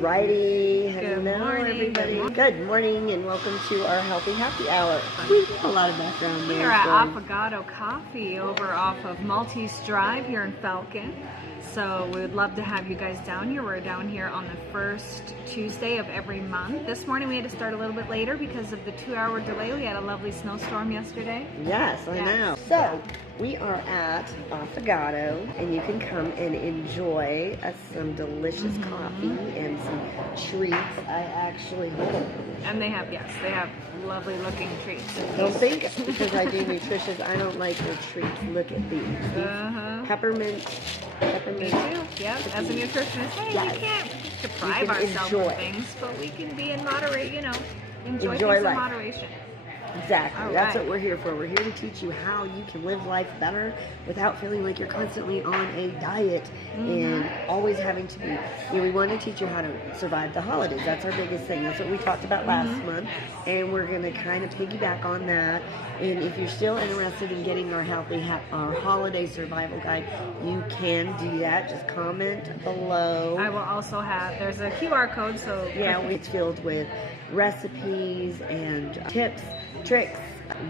Righty. Good Hello, morning. everybody. Good morning, and welcome to our Healthy Happy Hour. We have a lot of background noise. We are at Affogato Coffee over off of Maltese Drive here in Falcon. So we would love to have you guys down here. We're down here on the first Tuesday of every month. This morning we had to start a little bit later because of the 2-hour delay. We had a lovely snowstorm yesterday. Yes, I know. So we are at Affogato, and you can come and enjoy some delicious coffee and some treats. I actually And they have lovely looking treats. don't think because I do nutritious, I don't like your treats. Look at these. Peppermint. Me too. Yeah, as a nutritionist, hey, Yes. we can't deprive ourselves enjoy. of things, but we can be in moderate, enjoy things life. in moderation. Exactly. All That's right. what we're here for. We're here to teach you how you can live life better without feeling like you're constantly on a diet and always having to be. We want to teach you how to survive the holidays. That's our biggest thing. That's what we talked about last month, and we're going to kind of piggyback on that. And if you're still interested in getting our our holiday survival guide, you can do that. Just comment below. I will also have, there's a QR code, so Yeah, it's filled with recipes and tips, tricks,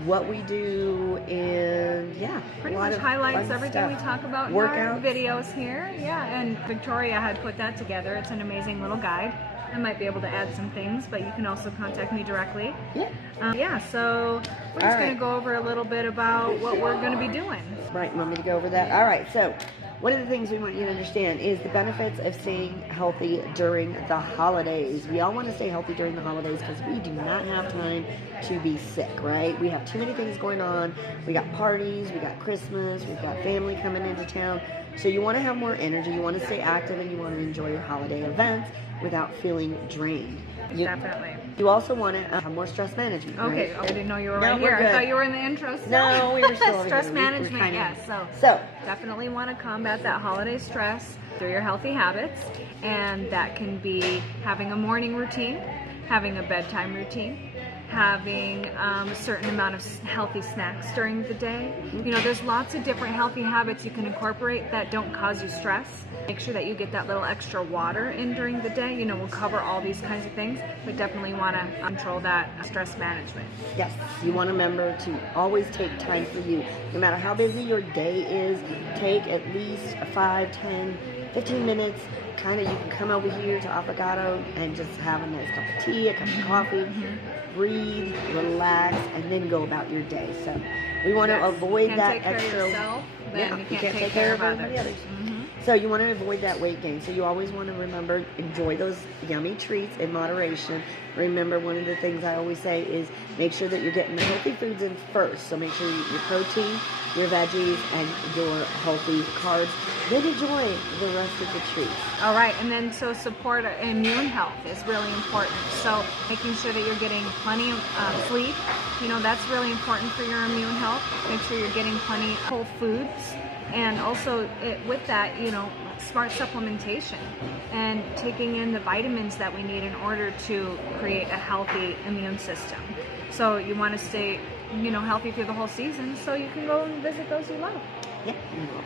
what we do, and pretty much highlights everything we talk about in our workouts. Videos here. Yeah, and Victoria had put that together. It's an amazing little guide. I might be able to add some things, but you can also contact me directly. So we're just going to go over a little bit about what we're going to be doing. Right, you want me to go over that? All right, so one of the things we want you to understand is the benefits of staying healthy during the holidays. We all want to stay healthy during the holidays because we do not have time to be sick, right? We have too many things going on. We got parties, we got Christmas, we've got family coming into town. So you want to have more energy, you want to stay active, and you want to enjoy your holiday events without feeling drained. Definitely. You also want to have more stress management. Okay, right? I didn't know you were No, right we're here. good. I thought you were in the intro still. No, we were still over stress here. management, yes. So Definitely want to combat that holiday stress through your healthy habits, and that can be having a morning routine, having a bedtime routine, having a certain amount of healthy snacks during the day. There's lots of different healthy habits you can incorporate that don't cause you stress. Make sure that you get that little extra water in during the day. We'll cover all these kinds of things, but definitely want to control that stress management. yes, you want to remember to always take time for you. No matter how busy your day is, take at least 5, 10, 15 minutes. You can come over here to Affogato and just have a nice cup of tea, a cup of coffee, breathe, relax, and then go about your day. So we want to avoid that take care extra. Of yourself, then you can't take care of everybody others. So you want to avoid that weight gain. So you always want to remember, enjoy those yummy treats in moderation. Remember, one of the things I always say is make sure that you're getting the healthy foods in first. So make sure you eat your protein, your veggies, and your healthy carbs. Then enjoy the rest of the treats. All right, and then so support immune health is really important. So making sure that you're getting plenty of sleep, that's really important for your immune health. Make sure you're getting plenty of whole foods. And also with that, smart supplementation and taking in the vitamins that we need in order to create a healthy immune system. So you want to stay, healthy through the whole season so you can go and visit those you love. Yeah,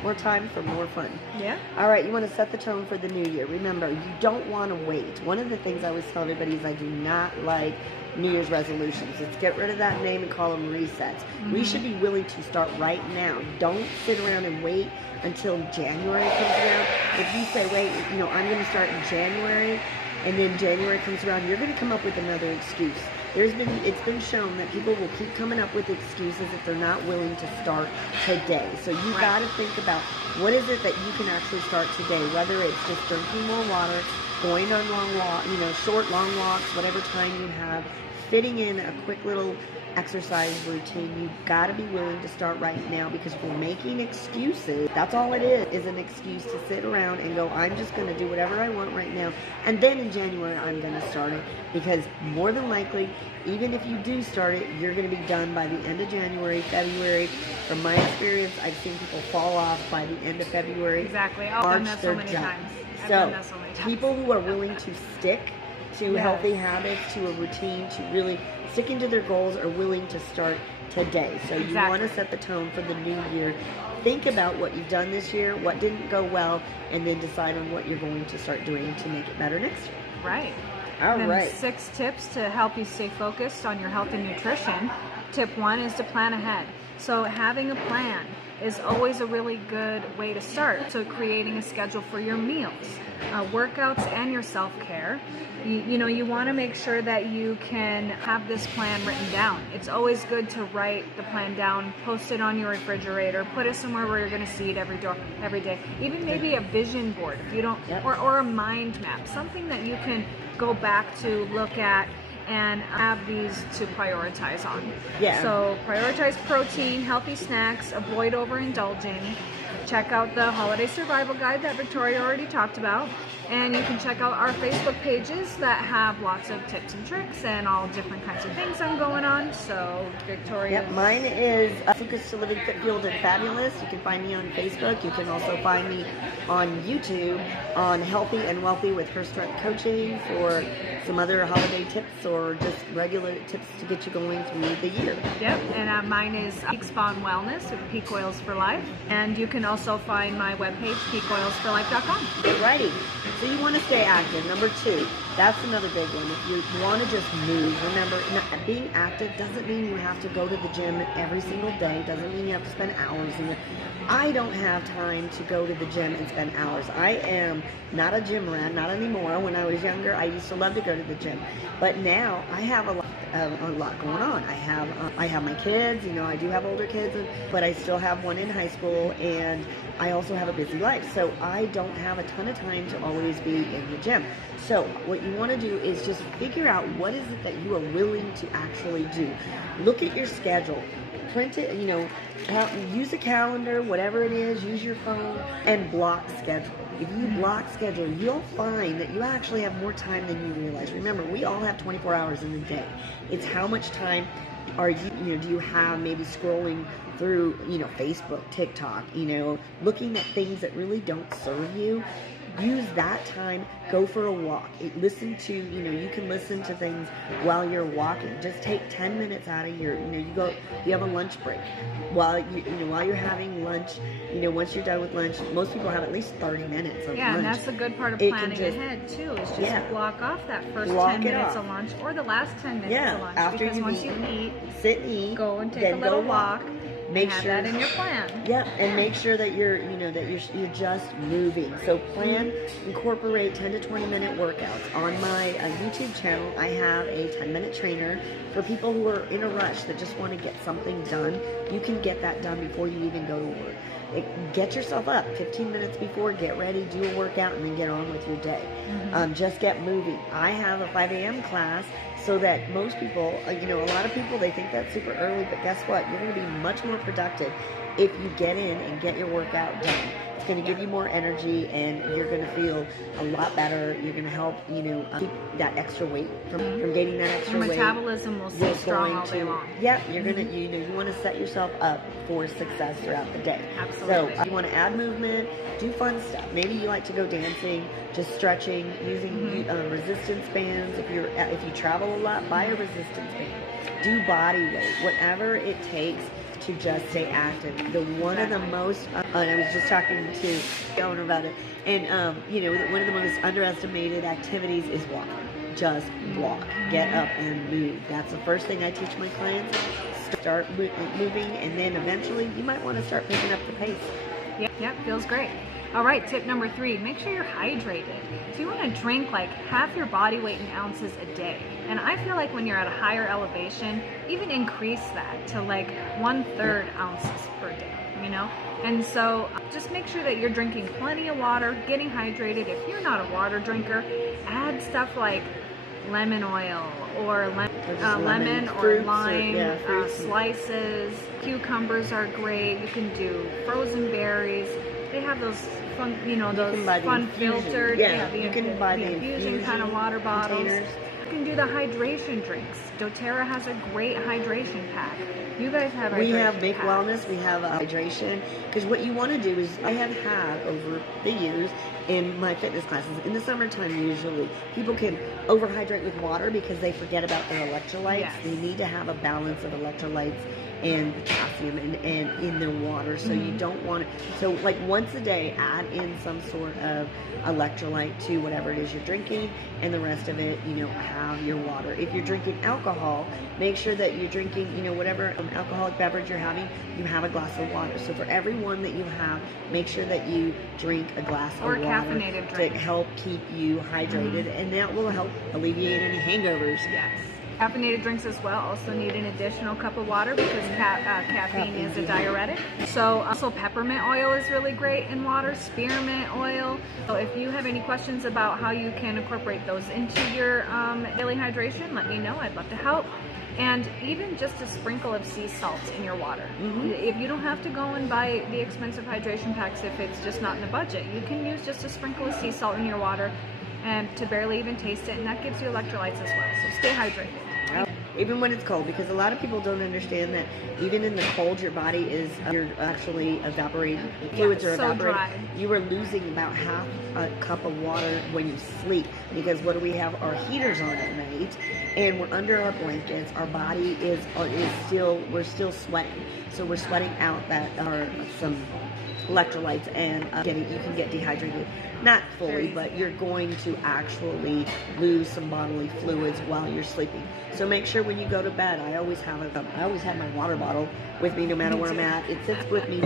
more time for more fun. Yeah. All right, you want to set the tone for the new year. Remember, you don't want to wait. One of the things I always tell everybody is I do not like New Year's resolutions. Let's get rid of that name and call them resets. We should be willing to start right now. Don't sit around and wait until January comes around. If you say, wait, I'm going to start in January, and then January comes around, you're going to come up with another excuse. It's been shown that people will keep coming up with excuses if they're not willing to start today. So you got to think about what is it that you can actually start today, whether it's just drinking more water, going on long walk, short, long walks, whatever time you have, fitting in a quick little exercise routine. You've got to be willing to start right now, because if we're making excuses, that's all it is an excuse to sit around and go, I'm just going to do whatever I want right now, and then in January I'm going to start it. Because more than likely, even if you do start it, you're going to be done by the end of January, February. From my experience, I've seen people fall off by the end of February. Exactly. I've done that so many times. People who are willing to stick to healthy habits, to a routine, to really sticking to their goals, are willing to start today. So you want to set the tone for the new year. Think about what you've done this year, what didn't go well, and then decide on what you're going to start doing to make it better next year. Right. All And right. 6 tips to help you stay focused on your health and nutrition. Tip 1 is to plan ahead. So having a plan is always a really good way to start. So creating a schedule for your meals, workouts, and your self-care. You want to make sure that you can have this plan written down. It's always good to write the plan down, post it on your refrigerator, put it somewhere where you're going to see it every day. Even maybe a vision board if you don't, or a mind map, something that you can go back to, look at, and have these to prioritize on. Yeah. So prioritize protein, healthy snacks, avoid overindulging. Check out the Holiday Survival Guide that Victoria already talked about. And you can check out our Facebook pages that have lots of tips and tricks and all different kinds of things going on. So, Victoria. Yep, mine is Focus to Living Fit, Fueled, and Fabulous. You can find me on Facebook. You can also find me on YouTube on Healthy and Wealthy with Her Strength Coaching for some other holiday tips or just regular tips to get you going through the year. Yep, and mine is Peak Spa and Wellness with Peak Oils for Life. And you can also find my webpage, peakoilsforlife.com. Alrighty. So you want to stay active. Number 2, that's another big one. If you want to just move, remember, being active doesn't mean you have to go to the gym every single day. Doesn't mean you have to spend hours in it. I don't have time to go to the gym and spend hours. I am not a gym rat, not anymore. When I was younger, I used to love to go to the gym. But now I have a lot going on. I have my kids, I do have older kids, but I still have one in high school, and I also have a busy life. So I don't have a ton of time to always be in the gym. So what you want to do is just figure out what is it that you are willing to actually do. Look at your schedule. Print it, use a calendar, whatever it is, use your phone, and block schedule. If you block schedule, you'll find that you actually have more time than you realize. Remember, we all have 24 hours in a day. It's how much time are do you have maybe scrolling through, Facebook, TikTok, looking at things that really don't serve you. Use that time, go for a walk. Listen to, you can listen to things while you're walking. Just take 10 minutes out of your, you have a lunch break. While you're having lunch, once you're done with lunch, most people have at least 30 minutes of lunch. Yeah, and that's the good part of planning ahead too, is just block off that first 10 minutes of lunch or the last 10 minutes of lunch. After because you once you eat, sit and eat, go and take a little walk. Make have sure that in your plan. Yeah, and make sure that you're just moving. So incorporate 10 to 20 minute workouts. On my YouTube channel, I have a 10-minute trainer for people who are in a rush that just want to get something done. You can get that done before you even go to work. Get yourself up 15 minutes before, get ready, do a workout, and then get on with your day. Just get moving. I have a 5 a.m. class so that most people, a lot of people, they think that's super early, but guess what? You're going to be much more productive if you get in and get your workout done. It's going to give you more energy, and you're going to feel a lot better. You're going to help, keep that extra weight from gaining that extra weight. Your metabolism will stay strong all day long. Yeah, you're going to, you want to set yourself up for success throughout the day. Absolutely. So you want to add movement, do fun stuff. Maybe you like to go dancing, just stretching, using resistance bands. If you travel a lot, buy a resistance band. Do body weight, whatever it takes to just stay active. One of the most, and I was just talking to the owner about it, and one of the most underestimated activities is walking. Just walk, get up and move. That's the first thing I teach my clients. Start moving, and then eventually you might want to start picking up the pace. Yep, feels great. All right, tip number 3, make sure you're hydrated. So you want to drink like half your body weight in ounces a day. And I feel like when you're at a higher elevation, even increase that to like 1/3 ounces per day, And so just make sure that you're drinking plenty of water, getting hydrated. If you're not a water drinker, add stuff like lemon oil or lemon or lime slices. Cucumbers are great. You can do frozen berries. They have those fun, those fun filtered. Yeah, you can buy the infusion kind of water bottles. You can do the hydration drinks. doTERRA has a great hydration pack. You guys have hydration We have Make packs. Wellness, we have hydration, because what you want to do is, I have had over the years in my fitness classes, in the summertime usually, people can overhydrate with water because they forget about their electrolytes. Yes. They need to have a balance of electrolytes and potassium and in their water, so you don't want it. So like once a day, add in some sort of electrolyte to whatever it is you're drinking, and the rest of it, have your water. If you're drinking alcohol, make sure that you're drinking, whatever alcoholic beverage you're having, you have a glass of water. So for every one that you have, make sure that you drink a glass or of water caffeinated to drink. help keep you hydrated, and that will help alleviate any hangovers. Yes. Caffeinated drinks as well also need an additional cup of water because caffeine is a diuretic. So also peppermint oil is really great in water, spearmint oil. So if you have any questions about how you can incorporate those into your daily hydration, let me know. I'd love to help. And even just a sprinkle of sea salt in your water. If you don't have to go and buy the expensive hydration packs if it's just not in the budget, you can use just a sprinkle of sea salt in your water and to barely even taste it, and that gives you electrolytes as well. So stay hydrated. Even when it's cold, because a lot of people don't understand that even in the cold, your body is you're actually evaporating. Fluids are so evaporating. dry. You are losing about half a cup of water when you sleep, because what do we have? Our heaters on at night, and we're under our blankets. Our body is we're still sweating, so we're sweating out that are some electrolytes, and you can get dehydrated. Not fully, but you're going to actually lose some bodily fluids while you're sleeping. So make sure when you go to bed, I always have my water bottle with me no matter where I'm at. It sits with me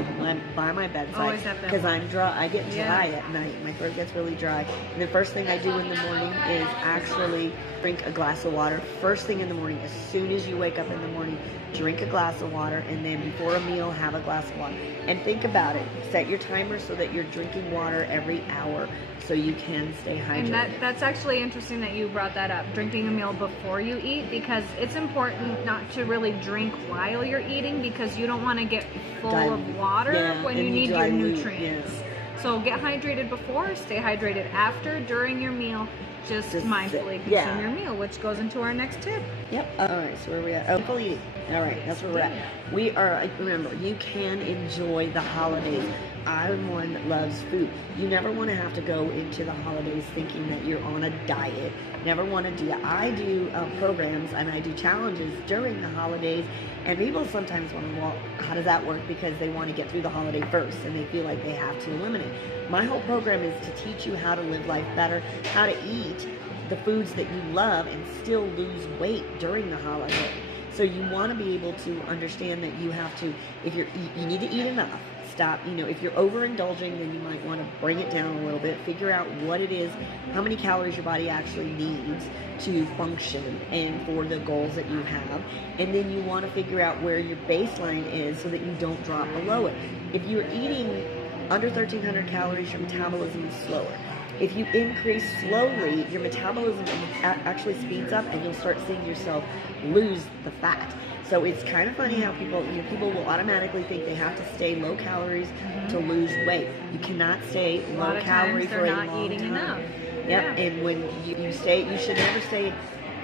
by my bedside because I'm dry. I get dry at night. My throat gets really dry. And the first thing I do in the morning is actually drink a glass of water. First thing in the morning, as soon as you wake up in the morning, drink a glass of water, and then before a meal, have a glass of water. And think about it. Set your timer so that you're drinking water every hour so you can stay hydrated. And that's actually interesting that you brought that up, drinking a meal before you eat, because it's important not to really drink while you're eating, because you don't want to get full of water when you need your nutrients. So get hydrated before, stay hydrated after, during your meal. Just mindfully consume your meal, which goes into our next tip. Yep. All right, so where are we at? Oh, full eating. All right, that's where we're at. We are, remember, you can enjoy the holidays. I'm one that loves food. You never want to have to go into the holidays thinking that you're on a diet. Never want to do that. I do programs and I do challenges during the holidays, and people sometimes want to, well, how does that work? Because they want to get through the holiday first and they feel like they have to eliminate. My whole program is to teach you how to live life better, how to eat the foods that you love and still lose weight during the holiday. So you want to be able to understand that you have to, you need to eat enough. Stop, if you're overindulging, then you might want to bring it down a little bit. Figure out what it is, how many calories your body actually needs to function and for the goals that you have. And then you want to figure out where your baseline is so that you don't drop below it. If you're eating under 1,300 calories, your metabolism is slower. If you increase slowly, your metabolism actually speeds up, and you'll start seeing yourself lose the fat. So it's kind of funny how people will automatically think they have to stay low calories to lose weight. You cannot stay low calorie for a long time. Eating enough. Yep, yeah. And when you should never stay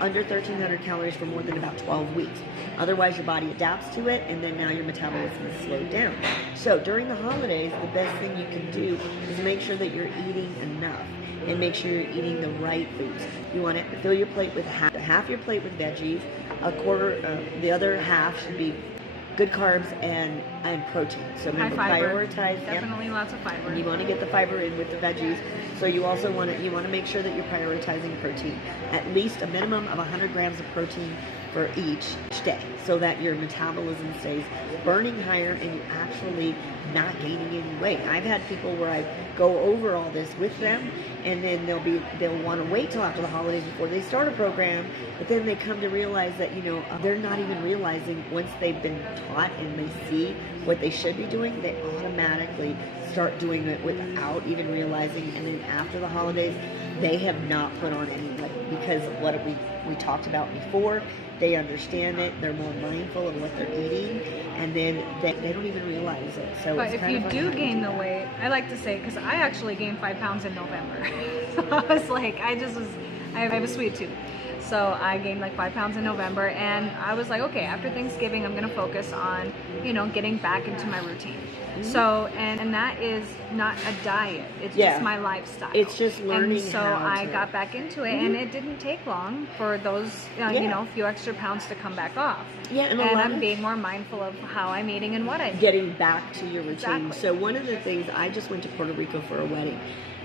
under 1,300 calories for more than about 12 weeks. Otherwise, your body adapts to it, and then now your metabolism is slowed down. So during the holidays, the best thing you can do is make sure that you're eating enough, and make sure you're eating the right foods. You want to fill your plate with half your plate with veggies, a quarter, the other half should be good carbs and protein. So remember, prioritize. Definitely lots of fiber. And you want to get the fiber in with the veggies. So you also want to make sure that you're prioritizing protein. At least a minimum of 100 grams of protein for each day, so that your metabolism stays burning higher and you're actually not gaining any weight. I've had people where I go over all this with them, and then they'll want to wait till after the holidays before they start a program, but then they come to realize that they're not even realizing, once they've been taught and they see what they should be doing, they automatically start doing it without even realizing, and then after the holidays they have not put on any weight because of what we talked about before. They understand it, they're more mindful of what they're eating, and then they don't even realize it. So but if you do gain the weight, I like to say, because I actually gained 5 pounds in November. So I was like, I have a sweet tooth. So I gained like 5 pounds in November, and I was like, okay, after Thanksgiving, I'm gonna focus on, getting back into my routine. So, and that is not a diet. It's just my lifestyle. It's just learning. And so I got back into it, and it didn't take long for those, few extra pounds to come back off. Yeah, and I'm being more mindful of how I'm eating and what I eat. Getting back to your routine. Exactly. So one of the things, I just went to Puerto Rico for a wedding.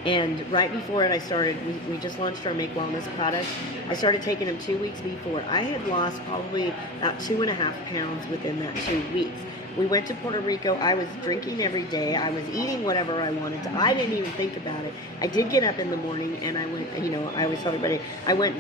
And right before it, I started, we just launched our Make Wellness product. I started taking them 2 weeks before. I had lost probably about 2.5 pounds within that 2 weeks. We went to Puerto Rico. I was drinking every day. I was eating whatever I wanted to. I didn't even think about it. I did get up in the morning, and I went, I always tell everybody,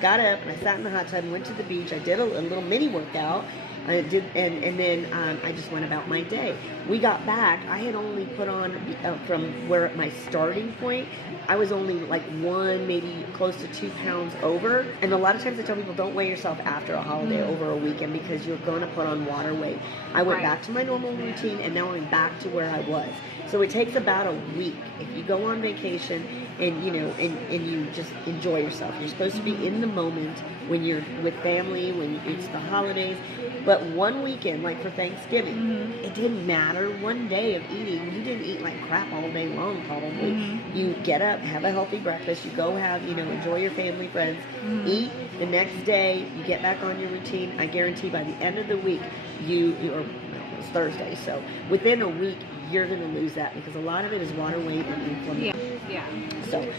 got up, and I sat in the hot tub and went to the beach. I did a little mini workout. I did, and then I just went about my day. We got back. I had only put on, from where my starting point, I was only like 1, maybe close to 2 pounds over. And a lot of times I tell people, don't weigh yourself after a holiday over a weekend, because you're going to put on water weight. I went back to my normal routine, and now I'm back to where I was. So it takes about a week. If you go on vacation and you just enjoy yourself, you're supposed to be in the moment when you're with family, when it's the holidays. But one weekend, like for Thanksgiving, it didn't matter. One day of eating, you didn't eat like crap all day long, probably. You get up, have a healthy breakfast, you go have, enjoy your family, friends, eat. The next day, you get back on your routine. I guarantee by the end of the week, it's Thursday, so within a week, you're going to lose that, because a lot of it is water weight and inflammation. Yeah.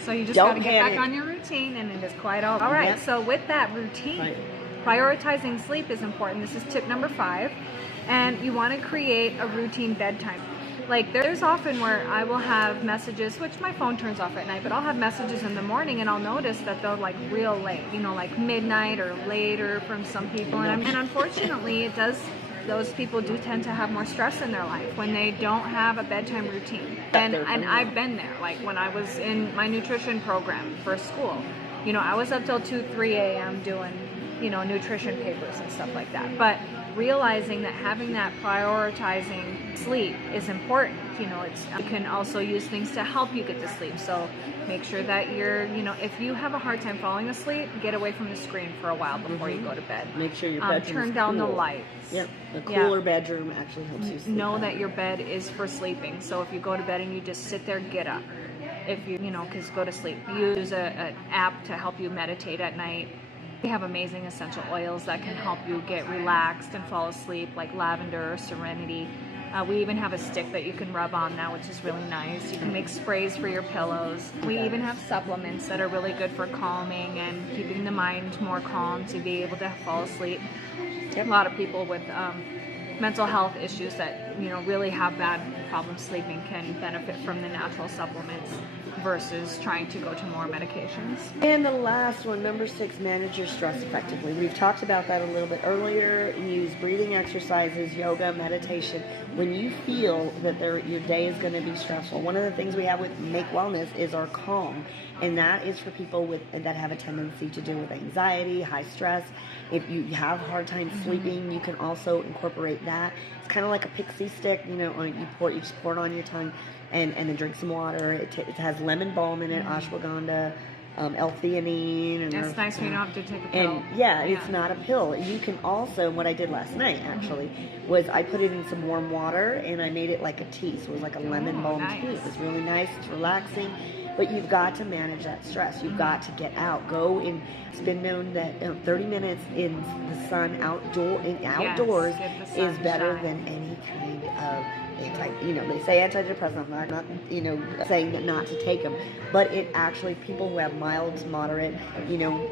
So you just got to get back on your routine, and it is quite all right. So with that routine, prioritizing sleep is important. This is tip number 5. And you want to create a routine bedtime. Like, there's often where I will have messages, which my phone turns off at night, but I'll have messages in the morning, and I'll notice that they're like real late, like midnight or later from some people. And unfortunately, those people do tend to have more stress in their life when they don't have a bedtime routine. And I've been there. Like, when I was in my nutrition program for school, I was up till 2, 3 a.m. doing, nutrition papers and stuff like that. But realizing that having that prioritizing sleep is important. You can also use things to help you get to sleep. So make sure that you're, if you have a hard time falling asleep, get away from the screen for a while before you go to bed. Make sure your bedroom turn down the lights. Yep, a cooler bedroom actually helps you sleep. Know that your bed is for sleeping. So if you go to bed and you just sit there, get up. If because go to sleep. Use an app to help you meditate at night. We have amazing essential oils that can help you get relaxed and fall asleep, like lavender or serenity. We even have a stick that you can rub on now, which is really nice. You can make sprays for your pillows. We even have supplements that are really good for calming and keeping the mind more calm to be able to fall asleep. A lot of people with mental health issues that really have bad problems sleeping can benefit from the natural supplements versus trying to go to more medications. And the last one, number 6, manage your stress effectively. We've talked about that a little bit earlier. Use breathing exercises, yoga, meditation. When you feel that your day is going to be stressful, one of the things we have with Make Wellness is our Calm. And that is for people that have a tendency to do with anxiety, high stress. If you have a hard time sleeping, you can also incorporate that. It's kind of like a pixie stick, you just pour it on your tongue and then drink some water. It has lemon balm in it, ashwagandha, L-theanine. And it's nice when you don't have to take a pill. And it's not a pill. You can also, what I did last night actually, was I put it in some warm water and I made it like a tea. So it was like a lemon balm tea. It was really nice. It's relaxing. But you've got to manage that stress. You've got to get out. It's been known that 30 minutes in the sun outdoors is better than any kind of they say antidepressant. I'm not saying that not to take them, but it actually, people who have mild to moderate,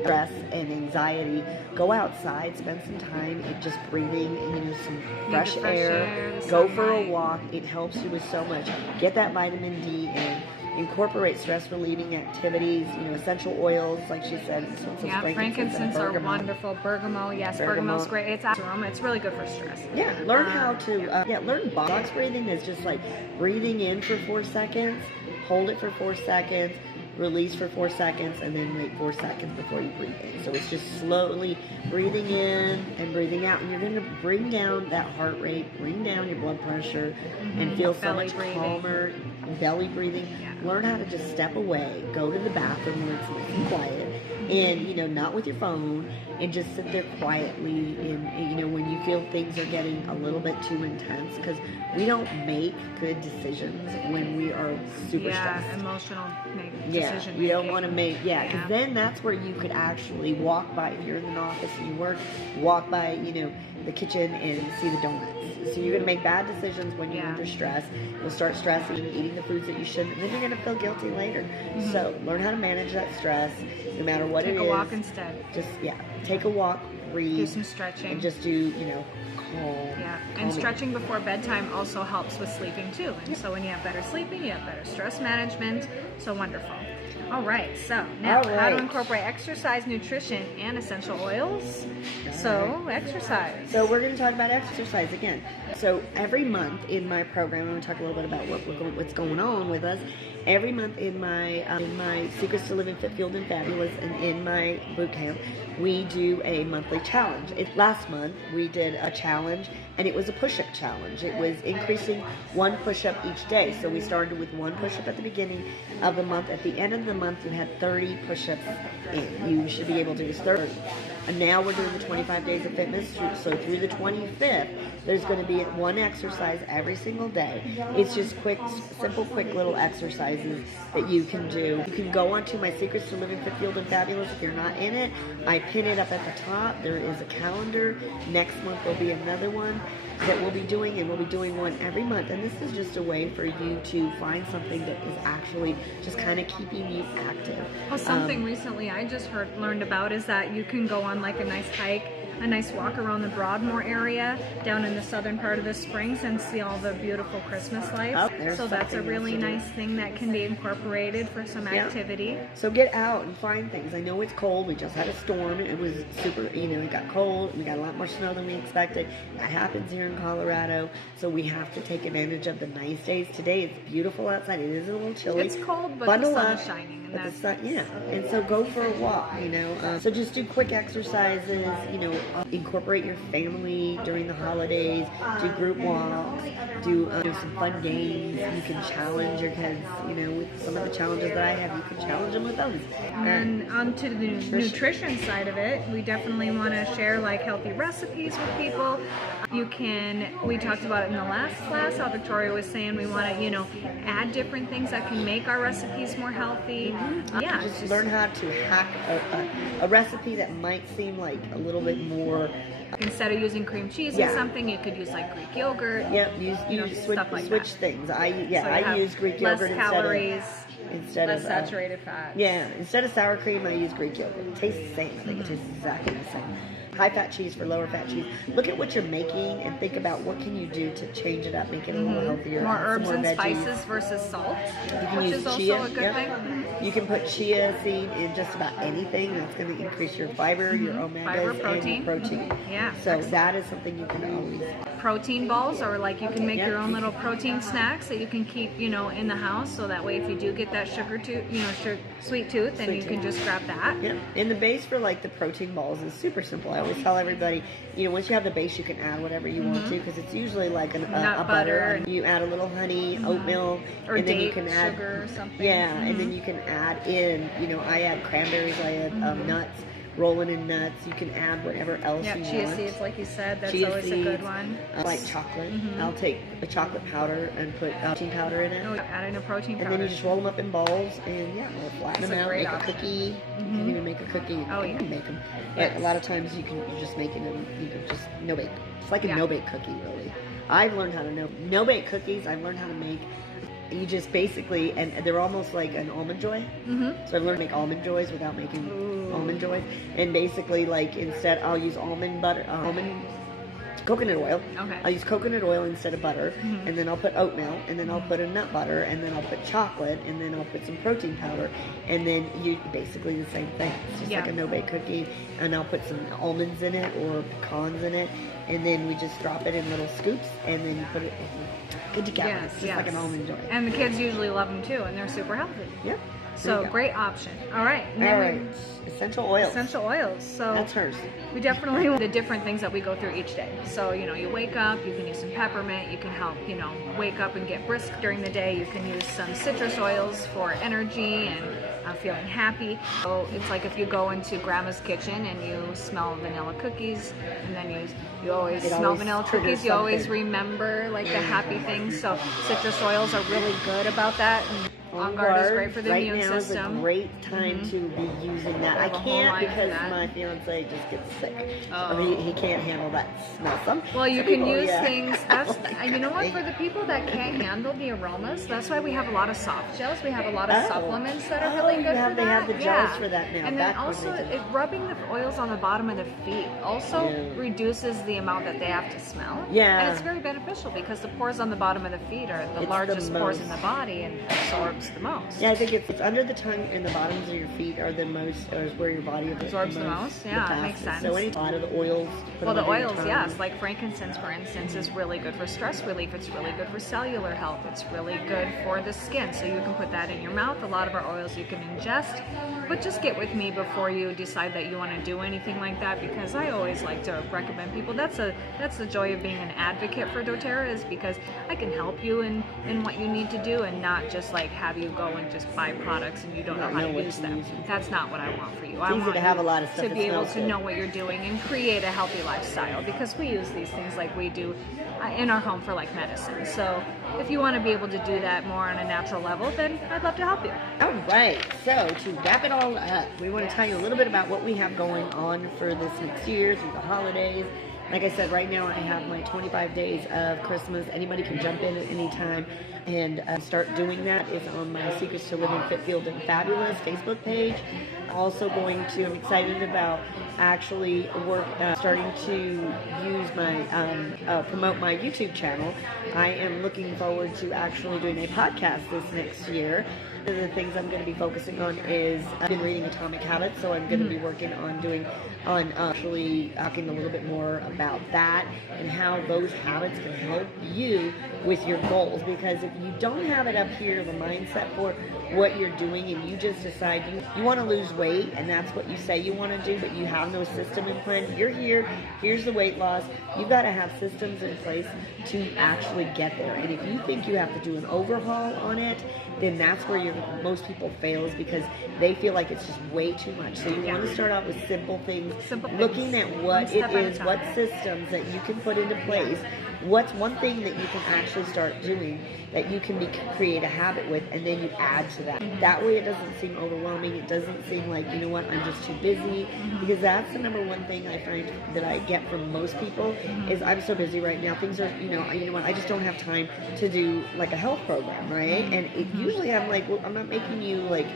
stress and anxiety, go outside, spend some time just breathing, some fresh air, go for a walk. It helps you with so much. Get that vitamin D in. Incorporate stress-relieving activities, essential oils, like she said. Frankincense are wonderful. Bergamot, bergamot's great. It's aroma. It's really good for stress. Yeah, learn how to, learn box breathing is just like breathing in for 4 seconds, hold it for 4 seconds, release for 4 seconds, and then wait 4 seconds before you breathe in. So it's just slowly breathing in and breathing out, and you're going to bring down that heart rate, bring down your blood pressure, and feel so much calmer. Belly breathing. Learn how to just step away, go to the bathroom where it's nice and quiet, and not with your phone, and just sit there quietly. And when you feel things are getting a little bit too intense, because we don't make good decisions when we are super stressed. Emotional Yeah, decision you don't making. want to make, because then that's where you could actually walk by, if you're in an office and you work, walk by, the kitchen and see the donuts. So you're going to make bad decisions when you're under stress. You'll start stressing, eating the foods that you shouldn't, and then you're going to feel guilty later. So learn how to manage that stress, no matter what it is. Take a walk instead. Just, take a walk, breathe. Do some stretching. And just do, calm. Yeah, and stretching before bedtime also helps with sleeping too. And so when you have better sleeping, you have better stress management. So wonderful. All right, so now how to incorporate exercise, nutrition, and essential oils. So exercise. So we're going to talk about exercise again. So every month in my program, I'm going to talk a little bit about what's going on with us. Every month in my Secrets to Living Fit, Fueled, and Fabulous, and in my boot camp, we do a monthly challenge. Last month we did a challenge, and it was a push-up challenge. It was increasing one push-up each day. So we started with one push-up at the beginning of the month. At the end of the month, you had 30 push-ups in. You should be able to do 30. And now we're doing the 25 days of fitness. So through the 25th, there's going to be one exercise every single day. It's just simple, quick little exercises that you can do. You can go onto my Secrets to Living Fit, Fueled, and Fabulous. If you're not in it, I pin it up at the top. There is a calendar. Next month there'll be another one that we'll be doing, and we'll be doing one every month. And this is just a way for you to find something that is actually just kind of keeping you active. Well, something recently I just learned about is that you can go on like a nice hike, a nice walk around the Broadmoor area down in the southern part of the Springs and see all the beautiful Christmas lights. So that's a really nice thing that can be incorporated for some activity. So get out and find things. I know it's cold. We just had a storm. It was super, it got cold. We got a lot more snow than we expected. That happens here in Colorado. So we have to take advantage of the nice days. Today it's beautiful outside. It is a little chilly. It's cold, but Bundle the sun up. is shining. And But the sun, and so go for a walk, So just do quick exercises, incorporate your family during the holidays, do group walks, do some fun games. You can challenge your kids, with some of the challenges that I have, you can challenge them with those. And on to the nutrition side of it, we definitely want to share like healthy recipes with people. We talked about it in the last class, how Victoria was saying we want to, add different things that can make our recipes more healthy. Just learn how to hack a recipe that might seem like a little bit more. Instead of using cream cheese or something, you could use like Greek yogurt. Switch things. I use Greek yogurt instead less of saturated fat. Instead of sour cream, I use Greek yogurt. It tastes the same. I think it tastes exactly the same. High fat cheese for lower fat cheese. Look at what you're making and think about what can you do to change it up, make it a little healthier. More herbs and veggies. Spices versus salt, which is also a good thing. You can put chia seed in just about anything. That's going to increase your fiber, your omegas, and your protein. Yeah. So that is something you can always. Protein balls, or like you can make your own little protein snacks that you can keep, in the house. So that way, if you do get that sweet tooth, then you can just grab that. Yeah. And the base for like the protein balls is super simple. I always tell everybody, once you have the base, you can add whatever you want to, because it's usually like a butter. You add a little honey, oatmeal, or and then you date can add sugar or something. Yeah, and then you can add in. I add cranberries. I add nuts. Rolling in nuts. You can add whatever else you want. Chia seeds, like you said, that's chia always seeds, a good one. Like chocolate. I'll take a chocolate powder and put protein powder in it. Oh, add in a protein powder. And then you just roll them up in balls and we'll flatten them out. Make a cookie. You can even make a cookie. Oh, you can make them. But a lot of times you're just making them. You can just no bake. It's like a no bake cookie, really. I've learned how to no bake cookies. I've learned how to make. You just basically, and they're almost like an almond joy. So I've learned to make almond joys without making almond joys. And basically, like instead, I'll use coconut oil. Okay. I'll use coconut oil instead of butter, and then I'll put oatmeal, and then I'll put a nut butter, and then I'll put chocolate, and then I'll put some protein powder, and then basically the same thing. It's just like a no-bake cookie, and I'll put some almonds in it or pecans in it, and then we just drop it in little scoops, and then you put it in. Good to go. It's just like an almond joy. And the kids usually love them too, and they're super healthy. Yep. So great option. All right. And then All right. Essential oils. Essential oils. So That's hers. we definitely want the different things that we go through each day. So, you know, you wake up, you can use some peppermint, you can help, you know, wake up and get brisk during the day. You can use some citrus oils for energy and feeling happy. So it's like if you go into grandma's kitchen and you smell vanilla cookies, and then you always smell vanilla cookies, you always remember like the happy things. So citrus oils are really good about that. And On Guard is great for the immune system. Right now is a great time to be using that. I can't because my fiance just gets sick. I mean, he can't handle that smell. Well, you can use things. You know what? For the people that can't handle the aromas, that's why we have a lot of soft gels. We have a lot of supplements that are really good for that. They have the gels for that now. And then also, rubbing the oils on the bottom of the feet also reduces the amount that they have to smell. Yeah. And it's very beneficial because the pores on the bottom of the feet are the largest pores in the body and absorbs the most. Yeah, I think it's under the tongue and the bottoms of your feet are the most, or is where your body absorbs the most. Yeah, it makes sense. So a lot of the oils. Well, the oils, yes, like frankincense, for instance, is really good for stress relief. It's really good for cellular health. It's really good for the skin. So you can put that in your mouth. A lot of our oils you can ingest, but just get with me before you decide that you want to do anything like that, because I always like to recommend people. That's the joy of being an advocate for doTERRA, is because I can help you in what you need to do and not just like have you go and just buy products and you don't know how to use them. That's not what I want for you. I want to have a lot of stuff to be able to know what you're doing and create a healthy lifestyle, because we use these things like we do in our home for like medicine. So if you want to be able to do that more on a natural level, then I'd love to help you. All right, so to wrap it all up, we want to tell you a little bit about what we have going on for this next year through the holidays. Like I said, right now I have my 25 days of Christmas. Anybody can jump in at any time and start doing that. It's on my Secrets to Living Fit, Field and Fabulous Facebook page. Also I'm excited about actually starting to use my, promote my YouTube channel. I am looking forward to actually doing a podcast this next year. One of the things I'm going to be focusing on is I've been reading Atomic Habits, so I'm going to be working on actually talking a little bit more about that and how those habits can help you with your goals. Because if you don't have it up here, the mindset for what you're doing, and you just decide you want to lose weight, and that's what you say you want to do, but you have no system in plan, you're here's the weight loss. You've got to have systems in place to actually get there. And if you think you have to do an overhaul on it, then that's where most people fail, is because they feel like it's just way too much. So you want to start out with simple things, looking at what it is, what systems that you can put into place. What's one thing that you can actually start doing that you can create a habit with, and then you add to that. That way it doesn't seem overwhelming. It doesn't seem like, you know what, I'm just too busy. Because that's the number one thing I find that I get from most people is, I'm so busy right now. Things are, you know what, I just don't have time to do like a health program, right? And usually I'm like, well, I'm not making you like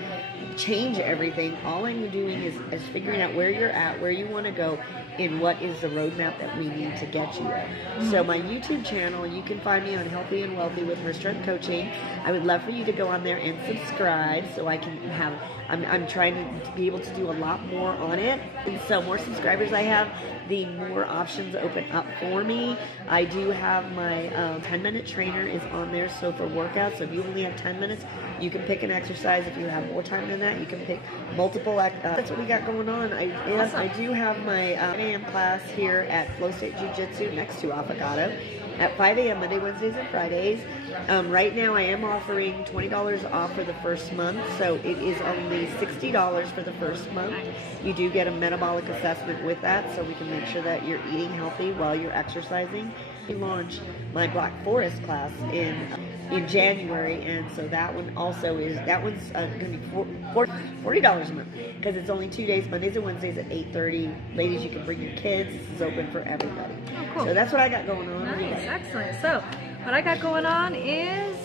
change everything. All I'm doing is figuring out where you're at, where you want to go, and what is the roadmap that we need to get you there. So my YouTube channel, you can find me on Healthy and Wealthy with Her Strength Coaching. I would love for you to go on there and subscribe so I can have, I'm trying to be able to do a lot more on it. And so more subscribers I have, the more options open up for me. I do have my 10-minute trainer is on there. So for workouts, so if you only have 10 minutes, you can pick an exercise. If you have more time than that, you can pick multiple. That's what we got going on. I do have my 9 a.m. class here at Flow State Jiu-Jitsu next to Avocado at 5 a.m. Monday, Wednesdays, and Fridays. Right now I am offering $20 off for the first month, so it is only $60 for the first month. You do get a metabolic assessment with that, so we can make sure that you're eating healthy while you're exercising. We launched my Black Forest class in January, and so that one also is, going to be $40 a month, because it's only 2 days, Mondays and Wednesdays at 8:30. Ladies, you can bring your kids. This is open for everybody. Oh, cool. So that's what I got going on. Nice, excellent. So what I got going on is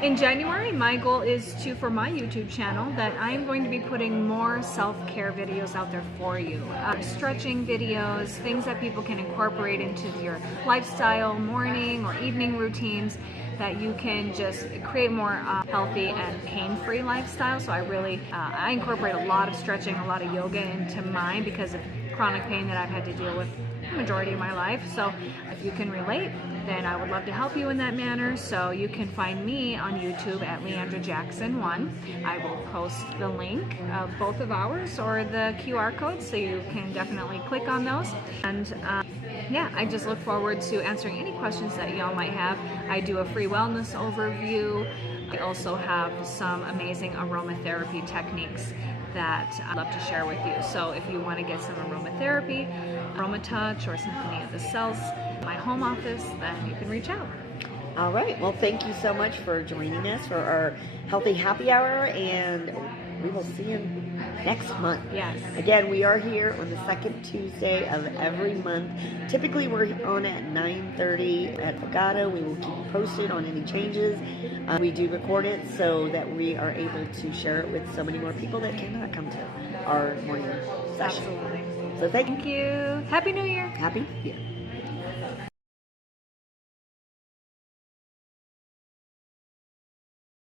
in January, my goal is for my YouTube channel, that I'm going to be putting more self-care videos out there for you. Stretching videos, things that people can incorporate into your lifestyle, morning or evening routines, that you can just create more healthy and pain-free lifestyle. So I incorporate a lot of stretching, a lot of yoga into mine because of chronic pain that I've had to deal with the majority of my life. So if you can relate, then I would love to help you in that manner. So you can find me on YouTube at Leandra Jackson 1. I will post the link of both of ours or the QR code, so you can definitely click on those. And yeah, I just look forward to answering any questions that y'all might have. I do a free wellness overview. I also have some amazing aromatherapy techniques that I'd love to share with you. So if you want to get some aromatherapy, aroma touch, or Symphony of the Cells, my home office, then you can reach out. All right. Well, thank you so much for joining us for our Healthy Happy Hour, and we will see you next month. Yes. Again, we are here on the second Tuesday of every month. Typically, we're on at 9:30 at Pagado. We will keep you posted on any changes. We do record it so that we are able to share it with so many more people that cannot come to our morning session. Absolutely. So thank Thank you. Happy New Year. Happy New Year.